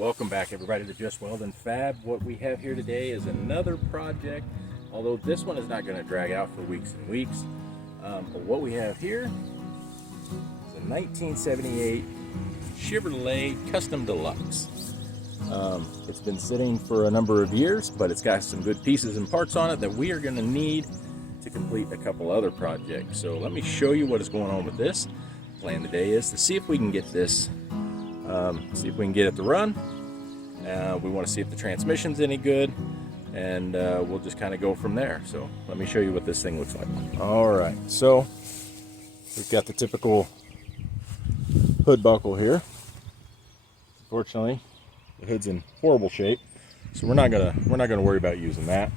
Welcome back, everybody, to Just Weld and Fab. What we have here today is another project, although this one is not going to drag out for weeks and weeks. But what we have here is a 1978 Chevrolet Custom Deluxe. It's been sitting for a number of years, but it's got some good pieces and parts on it that we are going to need to complete a couple other projects. So let me show you what is going on with this. The plan today is to see if we can get this get it to run. We want to see if the transmission's any good, and we'll just kind of go from there. So let me show you what this thing looks like. All right, so we've got the typical hood buckle here. Unfortunately, the hood's in horrible shape, so we're not gonna worry about using that.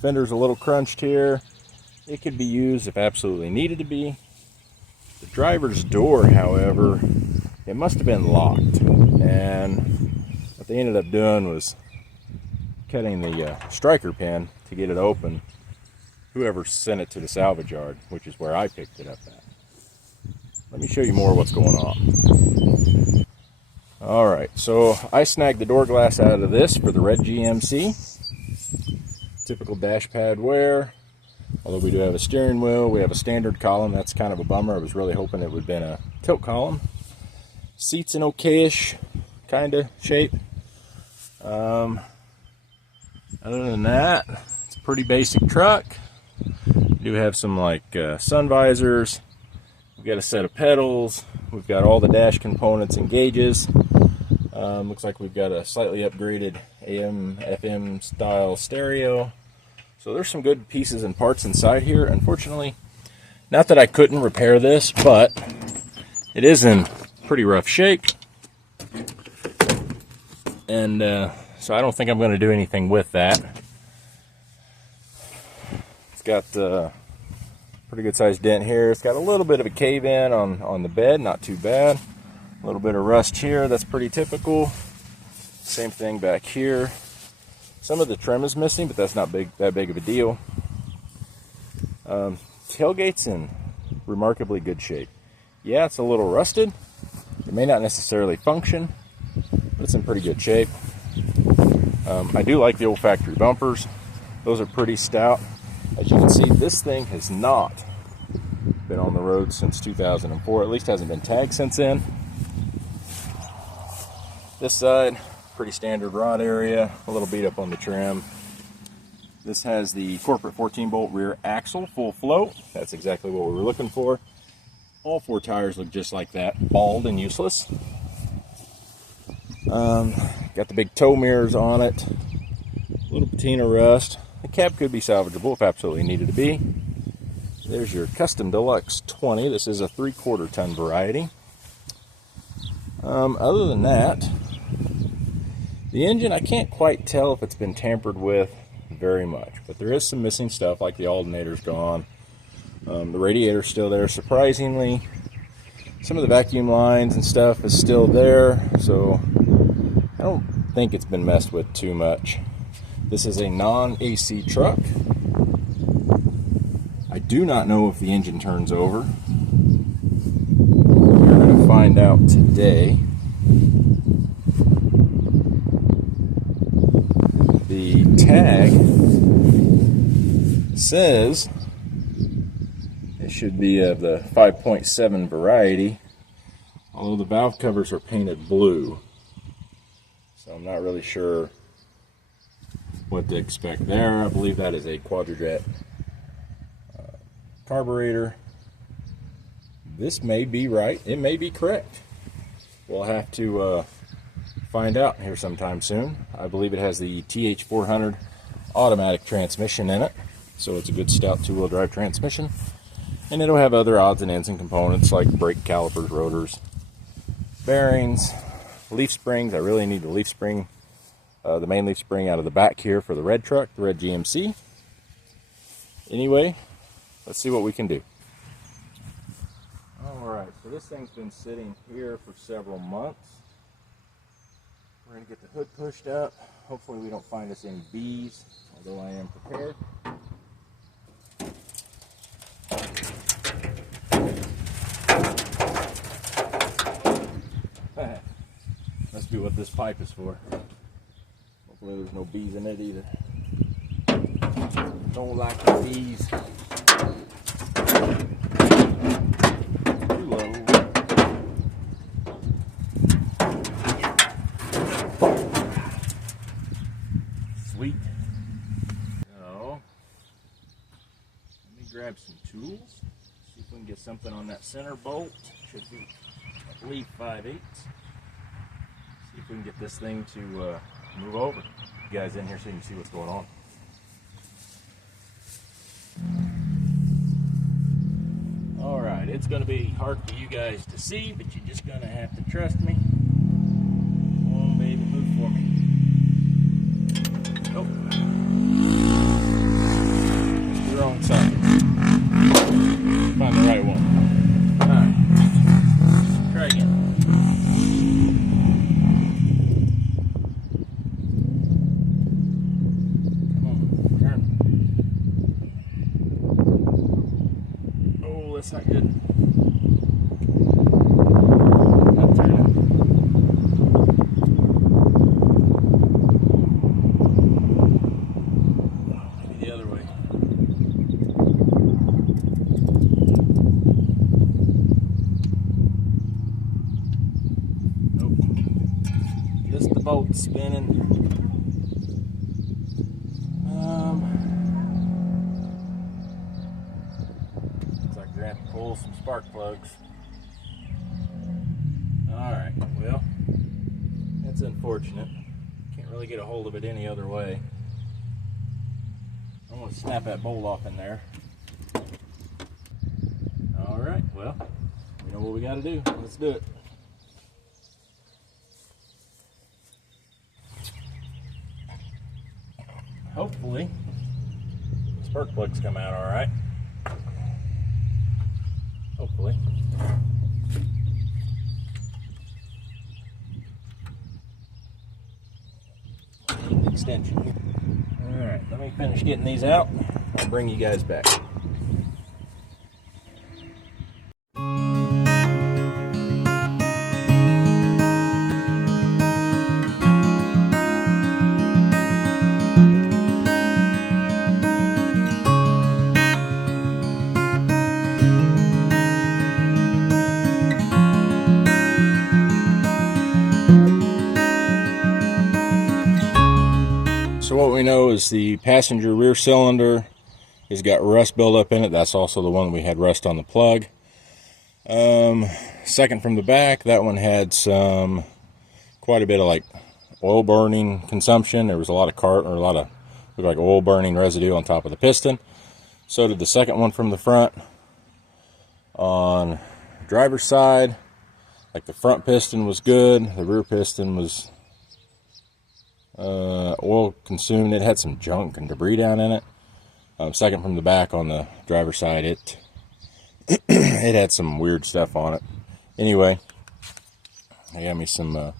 Fender's a little crunched here. It could be used if absolutely needed to be. The driver's door, however, it must have been locked, and what they ended up doing was cutting the striker pin to get it open. Whoever sent it to the salvage yard, which is where I picked it up at. Let me show you more of what's going on. All right, so I snagged the door glass out of this for the red GMC. Typical dash pad wear. Although we do have a steering wheel, we have a standard column. That's kind of a bummer. I was really hoping it would have been a tilt column. Seats in okay-ish kind of shape. Other than that, it's a pretty basic truck. We do have some like sun visors. We've got a set of pedals. We've got all the dash components and gauges. Looks like we've got a slightly upgraded AM, FM style stereo. So there's some good pieces and parts inside here. Unfortunately, not that I couldn't repair this, but it is in pretty rough shape. And so I don't think I'm going to do anything with that. It's got a pretty good sized dent here. It's got a little bit of a cave-in on the bed, not too bad. A little bit of rust here, that's pretty typical. Same thing back here. Some of the trim is missing, but that's not that big of a deal. Tailgate's in remarkably good shape. Yeah, it's a little rusted. It may not necessarily function, but it's in pretty good shape. I do like the old factory bumpers. Those are pretty stout. As you can see, this thing has not been on the road since 2004. At least hasn't been tagged since then. This side, pretty standard rod area, a little beat up on the trim. This has the corporate 14-bolt rear axle, full float. That's exactly what we were looking for. All four tires look just like that, bald and useless. Got the big tow mirrors on it. A little patina rust. The cab could be salvageable if absolutely needed to be. There's your Custom Deluxe 20. This is a 3/4 ton variety. Other than that, the engine, I can't quite tell if it's been tampered with very much, but there is some missing stuff, like the alternator's gone. The radiator's still there, surprisingly. Some of the vacuum lines and stuff is still there, so I don't think it's been messed with too much. This is a non-AC truck. I do not know if the engine turns over. We're going to find out today. The tag says it should be of the 5.7 variety, although the valve covers are painted blue, so I'm not really sure what to expect there. I believe that is a quadrajet carburetor. This may be right, it may be correct. We'll have to find out here sometime soon. I believe it has the TH400 automatic transmission in it, so it's a good stout two-wheel drive transmission, and it'll have other odds and ends and components like brake calipers, rotors, bearings, leaf springs. I really need the leaf spring, the main leaf spring out of the back here for the red truck, the red GMC. Anyway, let's see what we can do. Alright, so this thing's been sitting here for several months. We're going to get the hood pushed up. Hopefully we don't find us any bees, although I am prepared. Must be what this pipe is for. Hopefully there's no bees in it either. Don't like the bees. Too low. Sweet. So, let me grab some tools. See if we can get something on that center bolt. Should be, I believe, 5/8. See if we can get this thing to move over. You guys in here so you can see what's going on. Alright, it's going to be hard for you guys to see, but you're just going to have to trust me. Come on, baby, move for me. Oh. It's the wrong side. Find the right one. Alright. Try again. Come on, turn. Oh, that's not good. Not turning. Maybe the other way. Nope. Just the bolt spinning. Looks like we're going to have to pull some spark plugs. Alright, well, that's unfortunate. Can't really get a hold of it any other way. I'm going to snap that bolt off in there. Alright, well, we know what we got to do. Let's do it. Hopefully, spark plugs come out alright. Hopefully. Extension here. Alright, let me finish getting these out. I'll bring you guys back. So what we know is the passenger rear cylinder has got rust buildup in it. That's also the one we had rust on the plug. Second from the back, that one had quite a bit of like oil burning consumption. There was a lot of looked like oil burning residue on top of the piston. So did the second one from the front. On driver's side, like the front piston was good, the rear piston was oil consumed. It had some junk and debris down in it. Second from the back on the driver's side, it it had some weird stuff on it. Anyway, I got me some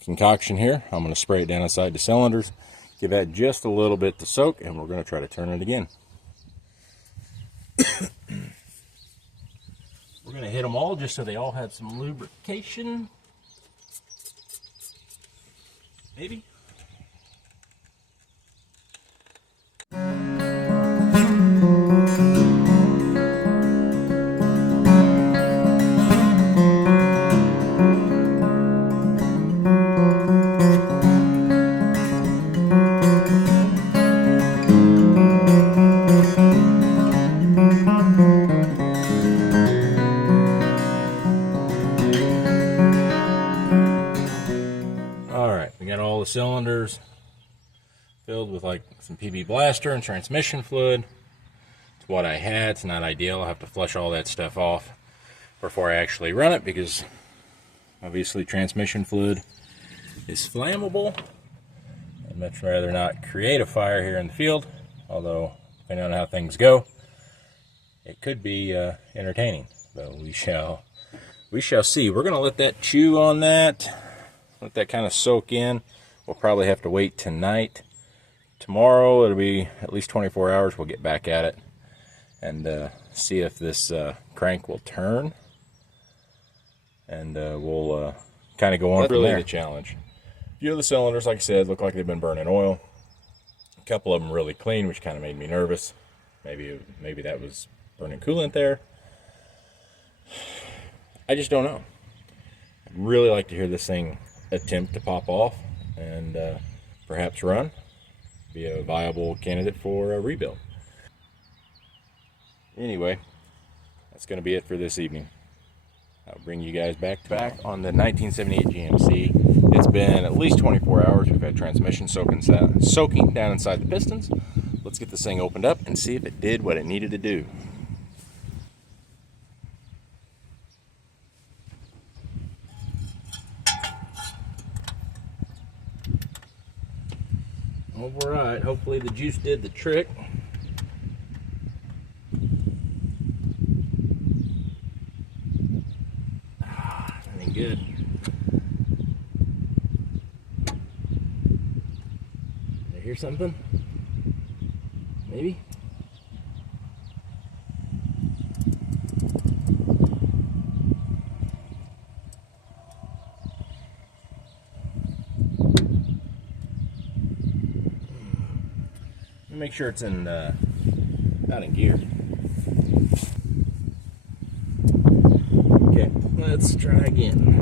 concoction here. I'm going to spray it down inside the cylinders, give that just a little bit to soak, and we're going to try to turn it again. We're going to hit them all just so they all have some lubrication. Maybe. All the cylinders filled with like some PB blaster and transmission fluid. It's what I had. It's not ideal. I'll have to flush all that stuff off before I actually run it, because obviously transmission fluid is flammable. I'd much rather not create a fire here in the field, although depending on how things go, it could be entertaining. So we shall see. We're going to let that chew on that, let that kind of soak in. We'll probably have to wait tonight. Tomorrow, it'll be at least 24 hours. We'll get back at it and see if this crank will turn. And we'll kind of go on from there. That's really the challenge. A few of the cylinders, like I said, look like they've been burning oil. A couple of them really clean, which kind of made me nervous. Maybe that was burning coolant there. I just don't know. I'd really like to hear this thing attempt to pop off and perhaps run. Be a viable candidate for a rebuild. Anyway, that's going to be it for this evening. I'll bring you guys back on the 1978 GMC. It's been at least 24 hours. We've had transmission soaking down inside the pistons. Let's get this thing opened up and see if it did what it needed to do. All right, hopefully the juice did the trick. Ain't good. Did I hear something? Maybe? Make sure it's in not in gear. Okay, let's try again.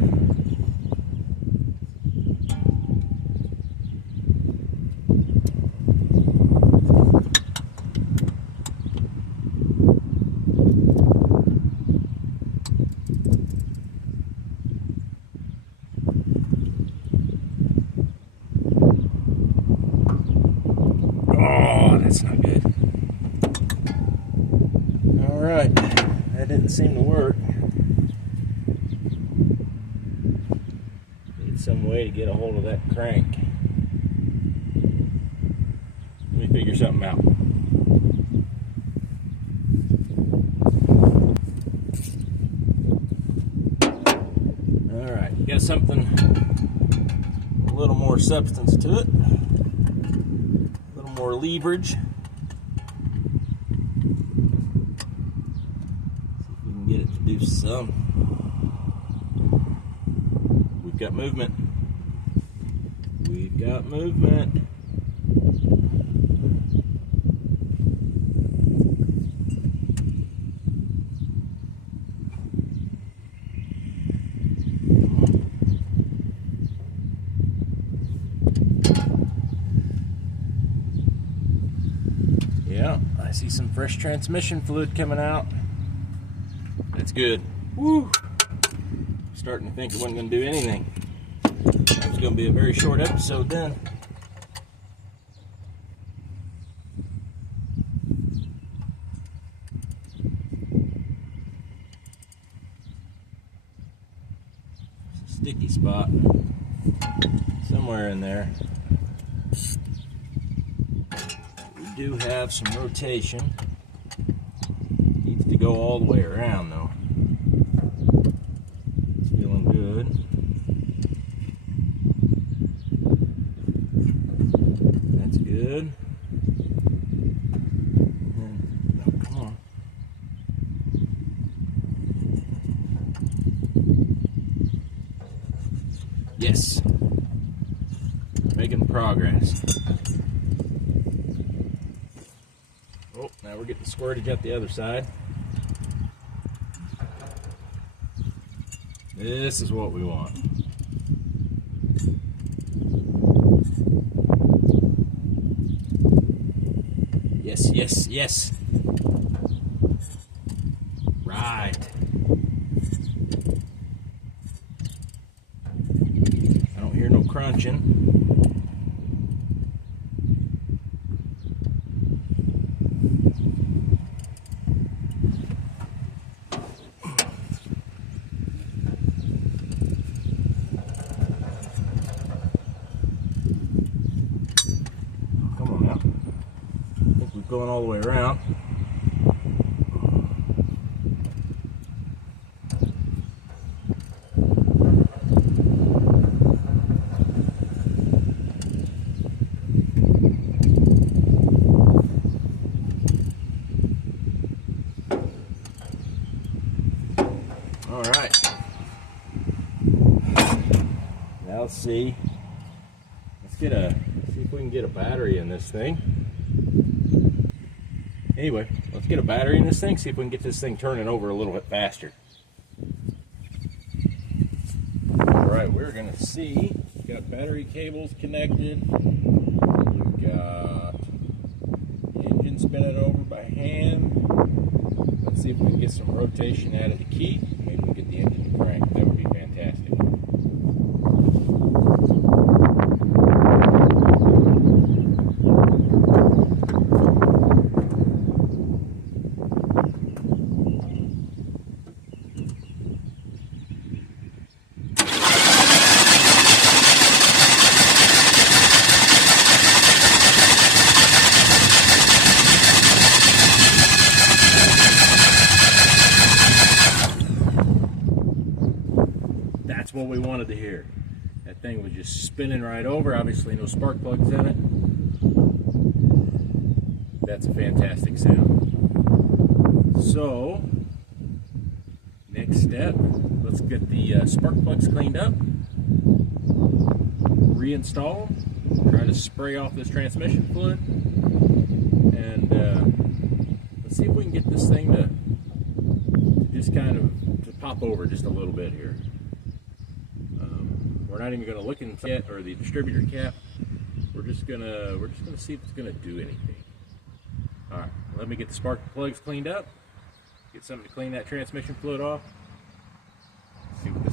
That's not good. All right, that didn't seem to work. Need some way to get a hold of that crank. Let me figure something out. All right, got something a little more substance to it. More leverage. See if we can get it to do some. We've got movement. We've got movement. Yeah, I see some fresh transmission fluid coming out. That's good. Woo! Starting to think it wasn't going to do anything. That was going to be a very short episode then. There's a sticky spot somewhere in there. Do have some rotation. Needs to go all the way around though. It's feeling good. That's good. And, oh, come on. Yes. Making progress. Oh, now we're getting squirtage out the other side. This is what we want. Yes, yes, yes. Right. I don't hear no crunching. Going all the way around. All right. see. See if we can get a battery in this thing. Anyway, let's get a battery in this thing, see if we can get this thing turning over a little bit faster. Alright, we're going to see. We've got battery cables connected. We've got engine spinning over by hand. Let's see if we can get some rotation out of the key. Maybe we can get the engine to crank. That would be fantastic. That's what we wanted to hear. That thing was just spinning right over. Obviously no spark plugs in it. That's a fantastic sound. So, next step, let's get the spark plugs cleaned up, reinstall them, try to spray off this transmission fluid, and let's see if we can get this thing to just kind of to pop over just a little bit here. We're not even going to look into it or the distributor cap. We're just gonna see if it's gonna do anything. All right, let me get the spark plugs cleaned up. Get something to clean that transmission fluid off. See what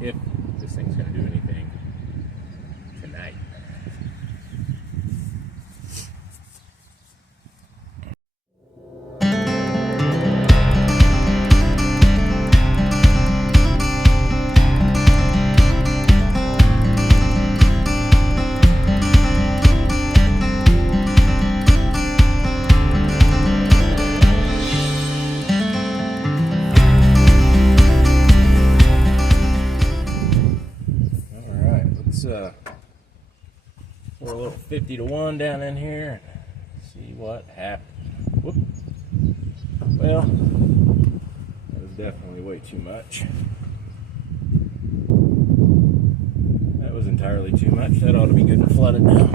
if this thing's gonna do anything tonight. Pour a little 50-to-1 down in here and see what happens. Whoop. Well, that was definitely way too much. That was entirely too much. That ought to be good and flooded now.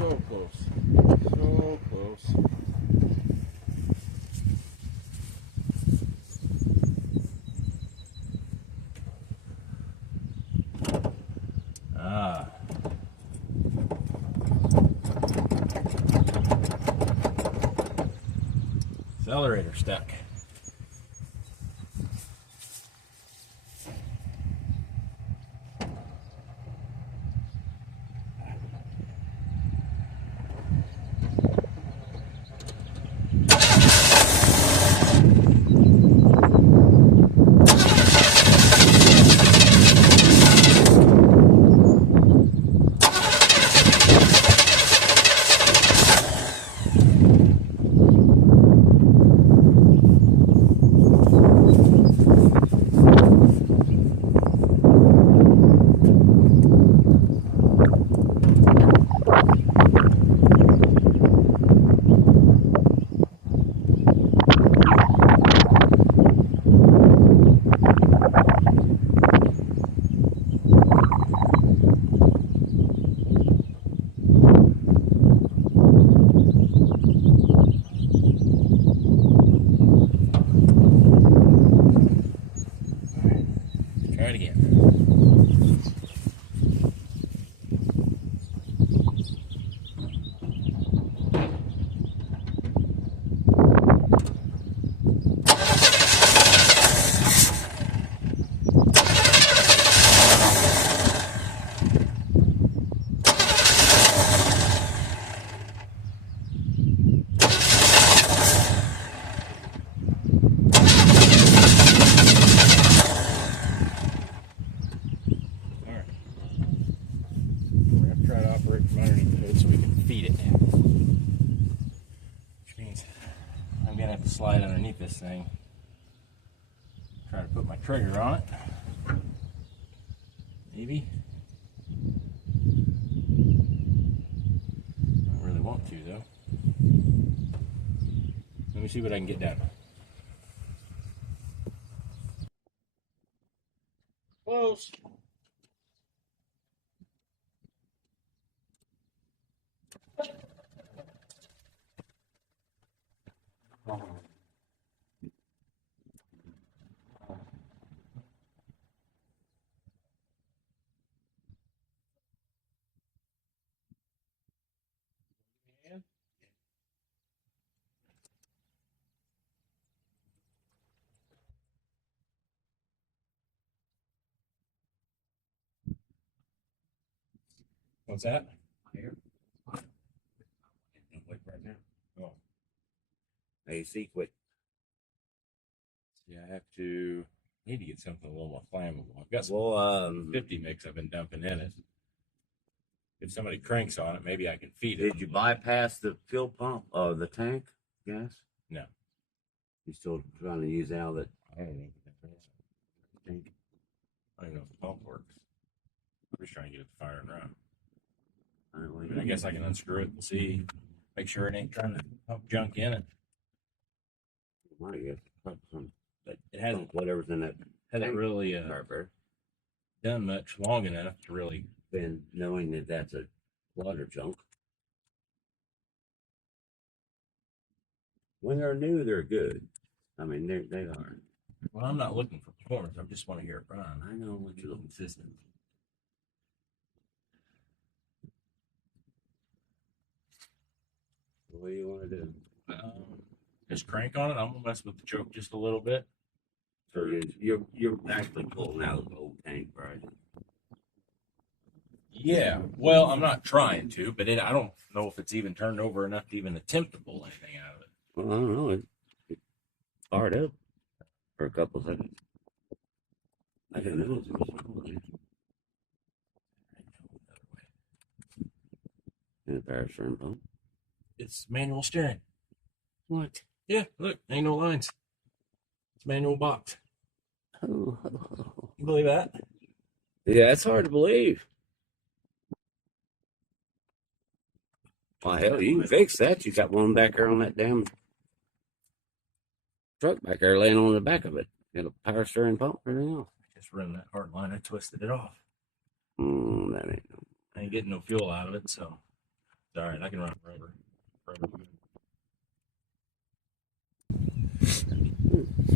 So close. So close. Accelerator stuck. slide underneath this thing. Try to put my trigger on it. Maybe. I don't really want to though. Let me see what I can get down. Close. What's that? Here. Wait right now. Oh. AC quit. Yeah, I have to need to get something a little more flammable. I've got some Well, 50 mix I've been dumping in it. If somebody cranks on it, maybe I can feed it. did you bypass the fuel pump or the tank gas? No. You still trying to use out that I don't know. tank? I don't even know if the pump works. I'm just trying to get it to fire and run. Well, I mean, I guess I can unscrew it and see, make sure it ain't trying to pump junk in it. I guess some, But it hasn't whatever's in that tank really carburetor. done much long enough to really. Been knowing that that's a water junk. When they're new, they're good. I mean, they are. Well, I'm not looking for performance. I just want to hear it run. I know what you're looking Consistent. What do you want to do? Just crank on it. I'm gonna mess with the choke just a little bit. So you're actually pulling out the old tank, right? Yeah. Well, I'm not trying to, but I don't know if it's even turned over enough to even attempt to pull anything out of it. Well, I don't know. It fired up for a couple seconds. I didn't know it was cool. And the power steering pump. It's manual steering. What? Yeah, look, ain't no lines. It's manual box. Oh. You believe that? Yeah, it's hard to believe. Well, hell, you can fix that. You got one back there on that damn truck back there laying on the back of it. Got a power steering pump and everything else. Just running that hard line, I twisted it off. That ain't. I ain't getting no fuel out of it, so it's all right. I can run rubber.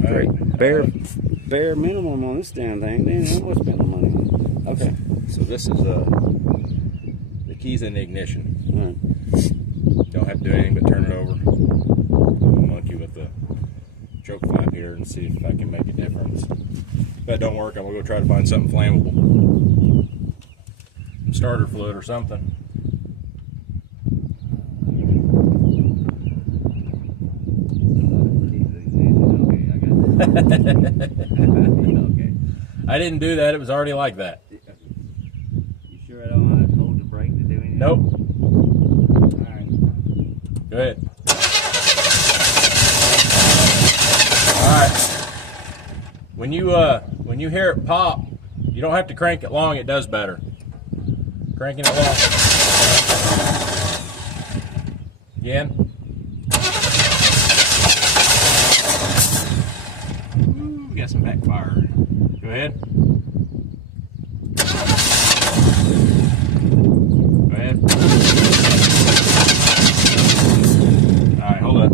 Great. Bare minimum on this damn thing. Then what's spent the money on? Okay, so this is the keys in the ignition. Right. Don't have to do anything but turn it over. I'll monkey with the choke flap here and see if I can make a difference. If that don't work, I'm gonna go try to find something flammable, some starter fluid or something. Okay. I didn't do that. It was already like that. You sure I don't have to hold the brake to do anything? Nope. All right. Go ahead. All right. When you hear it pop, you don't have to crank it long. It does better. Cranking it long. Again. We got some backfire. Go ahead. Go ahead. All right, hold up.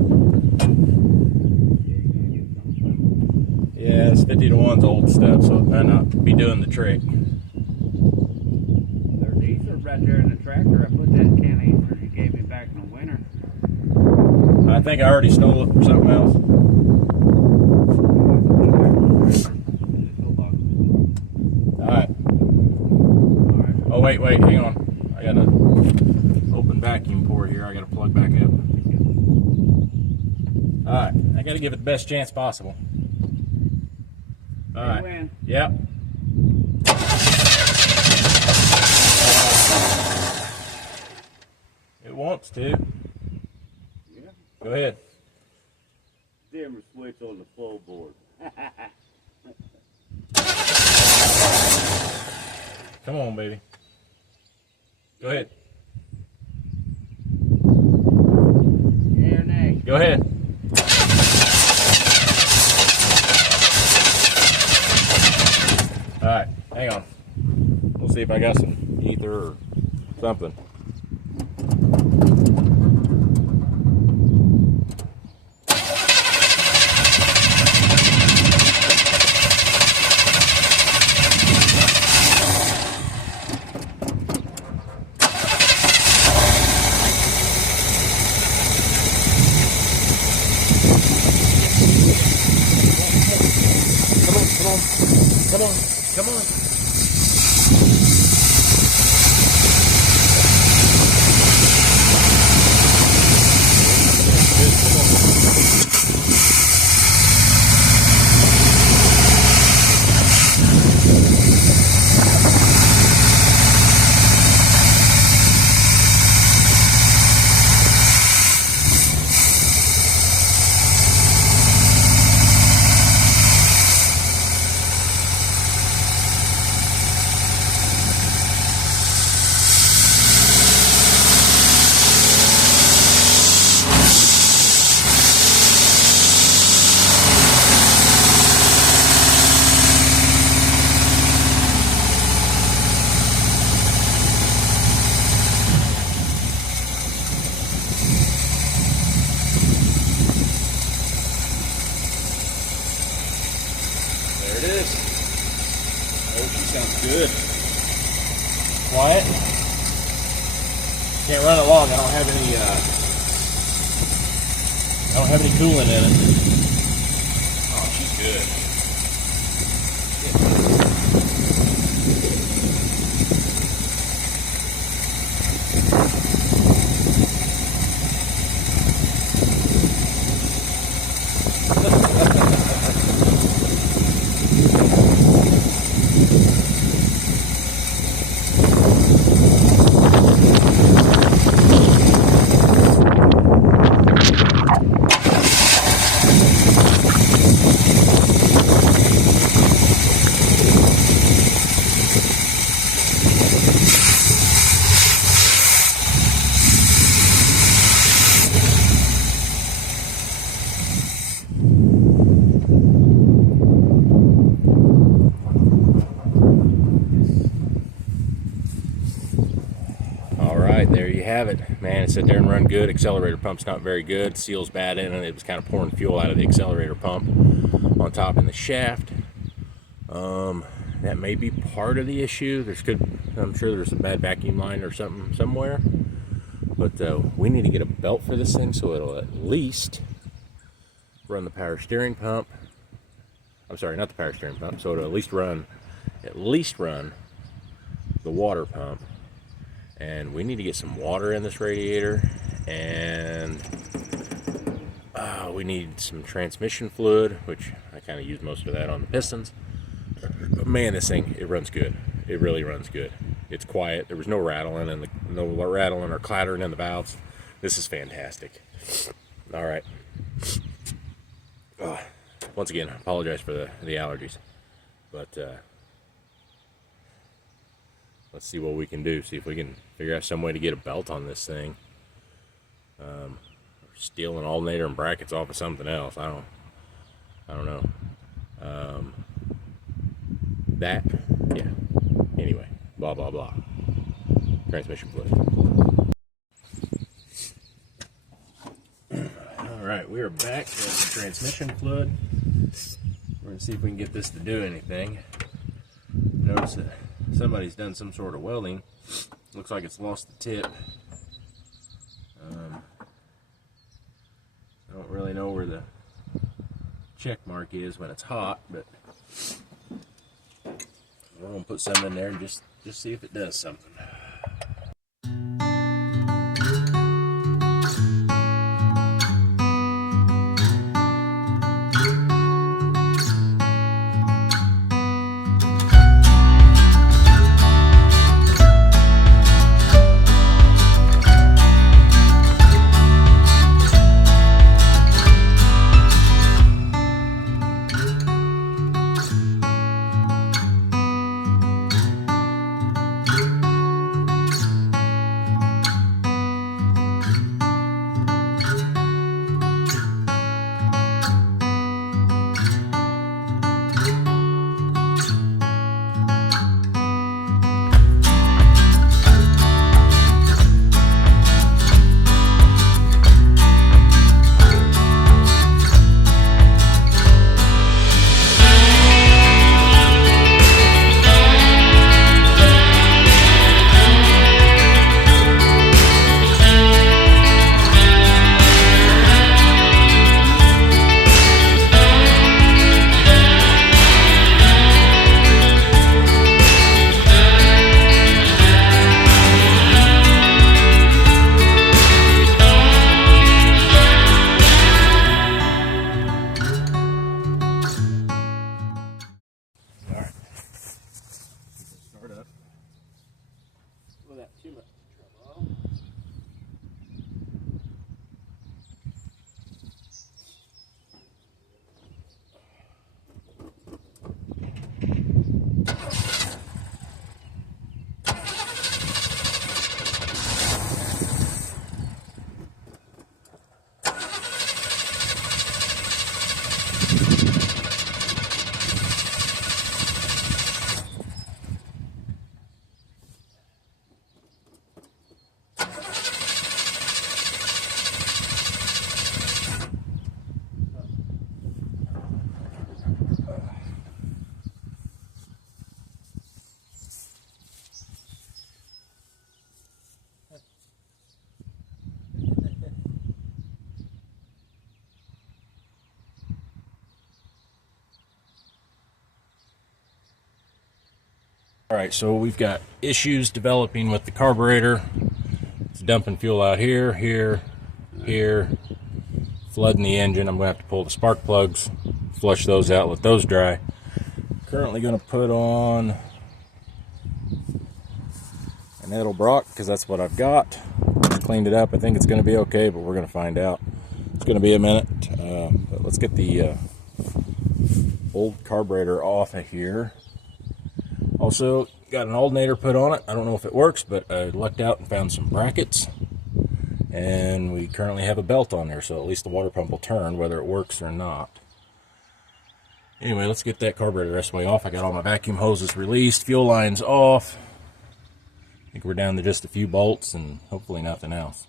Yeah, it's 50 to 1's old stuff, so it might not be doing the trick. There's ether right there in the tractor. I put that can of ether you gave me back in the winter. I think I already stole it for something else. Alright. Oh, wait, hang on. I got an open vacuum port here. I got to plug back up. Alright, I got to give it the best chance possible. Alright. Yep. It wants to. Yeah. Go ahead. Did dimmer switch on the flow board. Come on, baby. Go ahead. Yeah or nay? Go ahead. All right, hang on. We'll see if I got some ether or something. Come on, come on. There it is. Oh, she sounds good. Quiet. Can't run it long. I don't have any coolant in it. Oh, she's good. There you have it, man. It sat there and run good. Accelerator pump's not very good. Seal's bad in it. It was kind of pouring fuel out of the accelerator pump on top in the shaft. That may be part of the issue. I'm sure there's a bad vacuum line or something somewhere. But we need to get a belt for this thing so it'll at least run the power steering pump. I'm sorry, not the power steering pump. So it'll at least run the water pump. And we need to get some water in this radiator, and we need some transmission fluid, which I kind of use most of that on the pistons. But man, this thing, it runs good. It really runs good. It's quiet. There was no rattling or clattering in the valves. This is fantastic. All right. Once again, I apologize for the allergies, but let's see what we can do. See if we can figure out some way to get a belt on this thing. Steal an alternator and brackets off of something else. I don't know. Yeah. Anyway, blah blah blah. Transmission fluid. All right, we are back with the transmission fluid. We're gonna see if we can get this to do anything. Notice that somebody's done some sort of welding. Looks like it's lost the tip. I don't really know where the check mark is when it's hot, but we're gonna put some in there and just see if it does something. Too much trouble. All right, so we've got issues developing with the carburetor. It's dumping fuel out here, here, flooding the engine. I'm gonna have to pull the spark plugs, flush those out, let those dry. Currently gonna put on an Edelbrock because that's what I've got. Cleaned it up. I think it's gonna be okay, but we're gonna find out. It's gonna be a minute. But let's get the old carburetor off of here. Also, got an alternator put on it. I don't know if it works, but I lucked out and found some brackets. And we currently have a belt on there, so at least the water pump will turn, whether it works or not. Anyway, let's get that carburetor rest way off. I got all my vacuum hoses released, fuel lines off. I think we're down to just a few bolts and hopefully nothing else.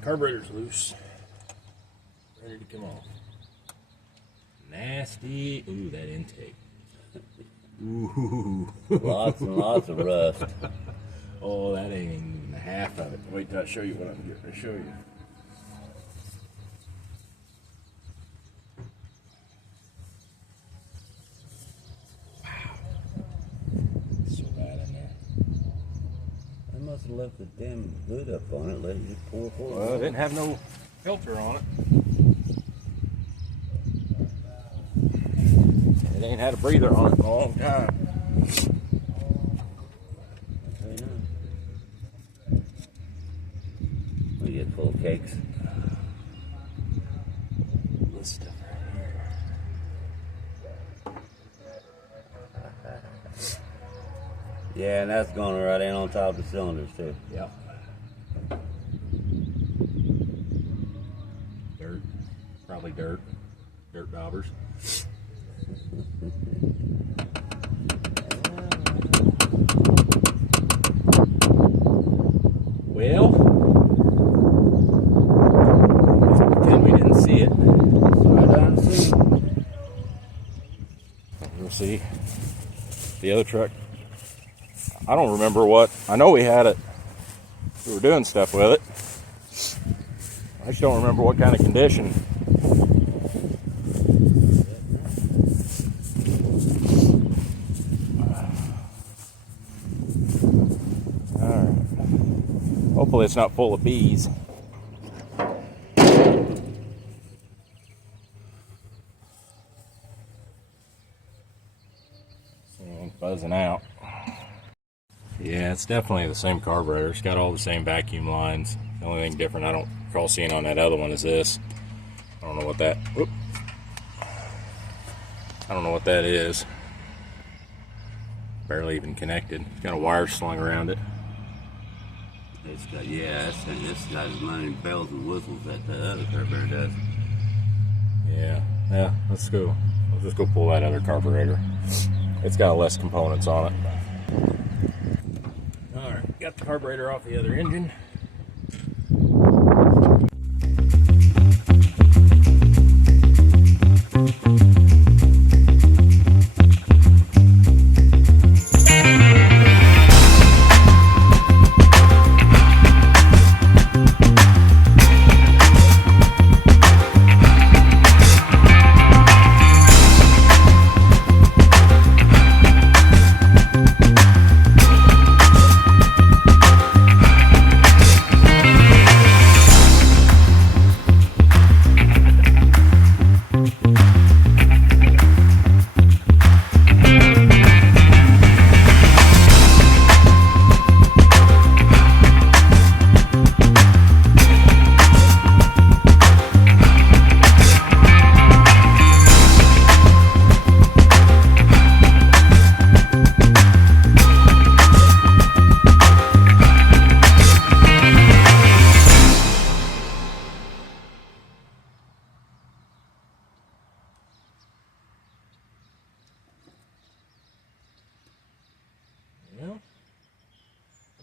Carburetor's loose. Ready to come off. Nasty. Ooh, that intake. Ooh. Lots and lots of rust. Oh, that ain't even half of it. Wait till I show you what I'm getting to show you. Wow. So bad in there. I must have left the damn hood up on it, let it just pour forward. Well, it didn't have no filter on it. It ain't had a breather on it in a long time. Very nice. We get full of cakes. This stuff right here. Yeah, and that's going right in on top of the cylinders too. Yep. Dirt. Probably dirt. Dirt daubers. Well, let's pretend we didn't see it. So I done see. We'll see. The other truck, I don't remember what. I know we had it. We were doing stuff with it. I just don't remember what kind of condition. Alright. Hopefully it's not full of bees. And buzzing out. Yeah, it's definitely the same carburetor. It's got all the same vacuum lines. The only thing different I don't recall seeing on that other one is this. I don't know what that. Whoop. I don't know what that is. Barely even connected. It's got a wire slung around it. It's got, yeah, it's got as many bells and whistles that the other carburetor does. Yeah, let's go. I'll just go pull that other carburetor. It's got less components on it. Alright, got the carburetor off the other engine.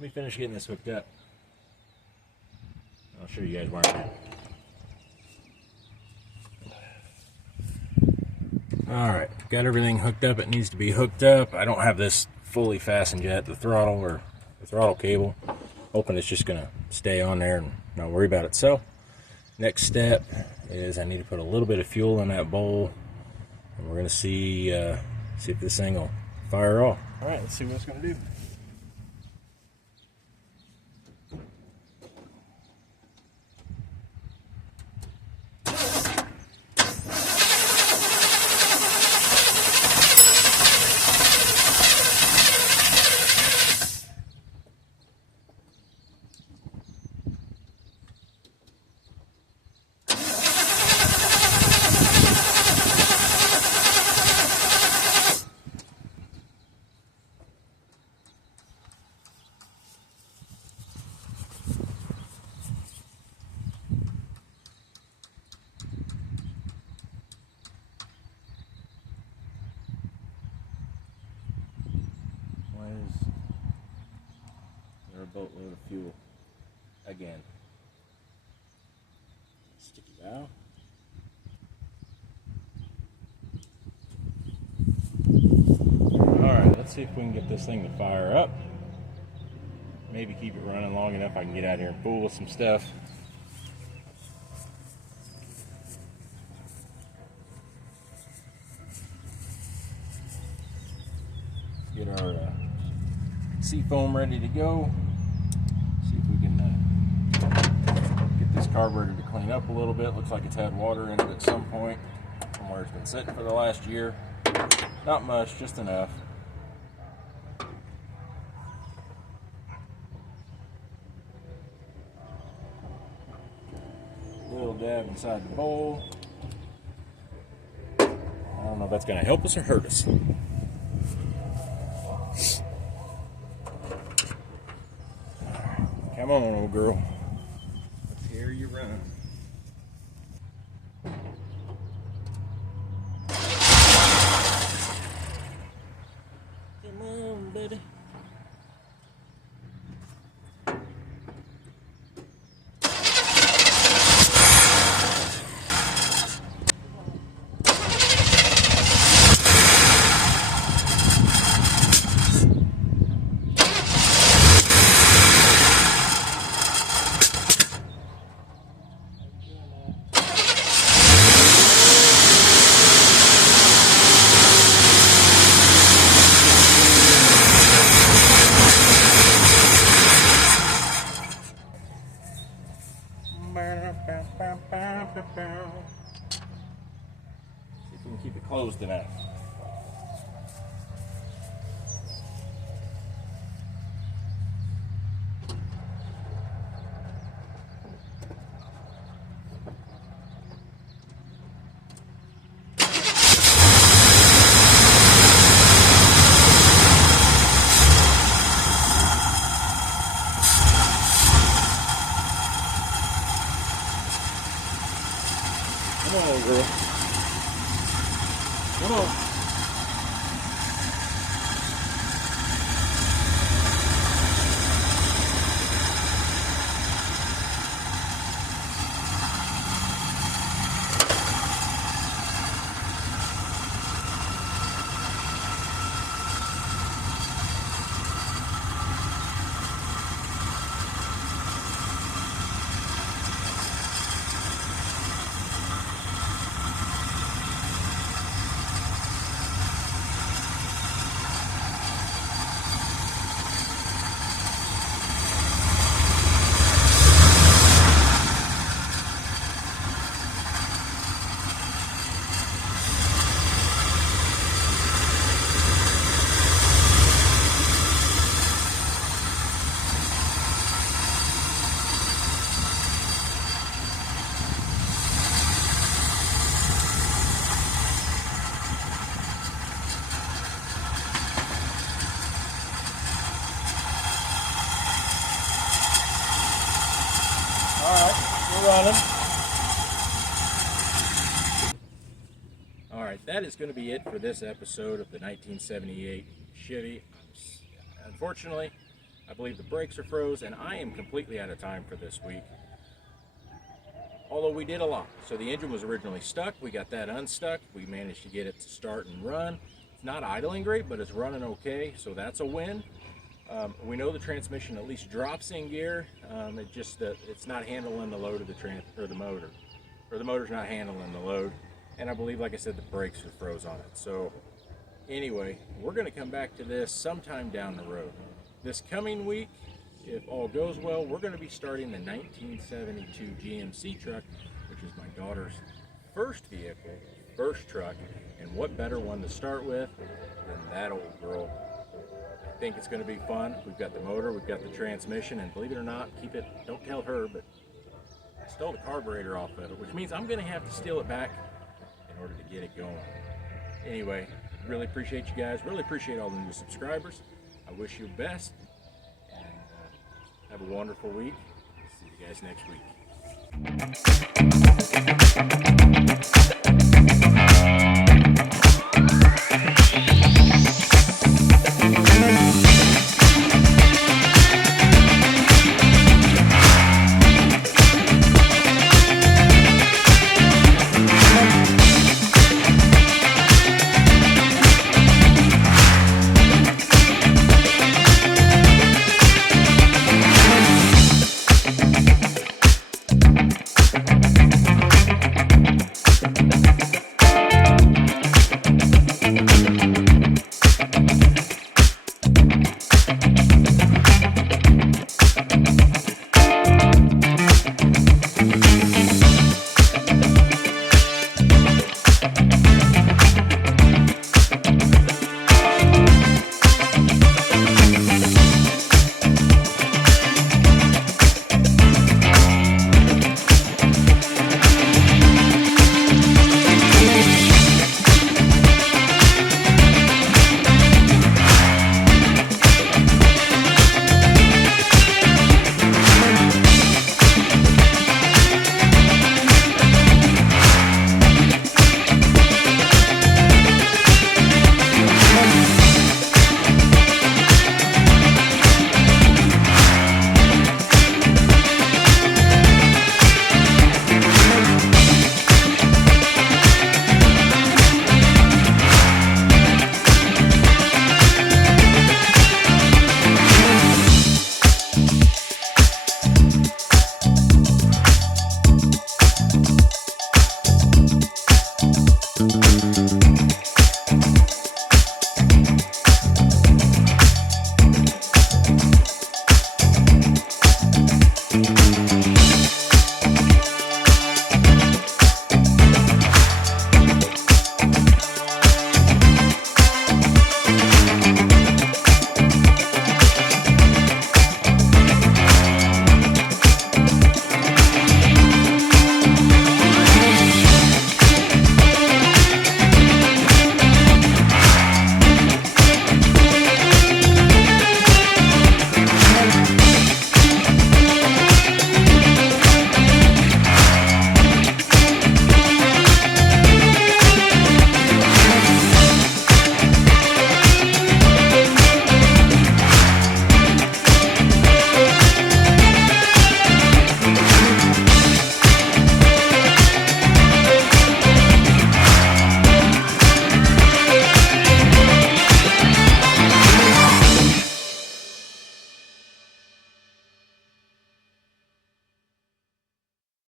me finish getting this hooked up. I'll show you guys where I'm at. Alright, got everything hooked up. It needs to be hooked up. I don't have this fully fastened yet, the throttle or the throttle cable. Hoping it's just going to stay on there and not worry about it. So, next step is I need to put a little bit of fuel in that bowl. And we're going to see if this thing will fire off. Alright, let's see what it's going to do. Why is there a boatload of fuel again? Sticky valve. Alright, let's see if we can get this thing to fire up. Maybe keep it running long enough I can get out here and fool with some stuff. Get our sea foam ready to go. See if we can get this carburetor to clean up a little bit. Looks like it's had water in it at some point from where it's been sitting for the last year. Not much, just enough. Little dab inside the bowl. I don't know if that's going to help us or hurt us. Come on, old girl. Let's hear you run. Come on, baby. See if we can keep it closed enough. Come on, girl. Come on. Running. All right, that is going to be it for this episode of the 1978 Chevy. Unfortunately, I believe the brakes are froze, and I am completely out of time for this week. Although we did a lot. So the engine was originally stuck. We got that unstuck. We managed to get it to start and run. It's not idling great, but it's running okay. So that's a win. We know the transmission at least drops in gear. It's not handling the load of the motor, or the motor's not handling the load. And I believe, like I said, the brakes are froze on it. So anyway, we're going to come back to this sometime down the road. This coming week, if all goes well, we're going to be starting the 1972 GMC truck, which is my daughter's first vehicle, first truck, and what better one to start with than that old girl. I think it's going to be fun. We've got the motor, we've got the transmission, and believe it or not, don't tell her, but I stole the carburetor off of it, which means I'm going to have to steal it back in order to get it going. Anyway, really appreciate you guys, really appreciate all the new subscribers. I wish you the best, and have a wonderful week. See you guys next week.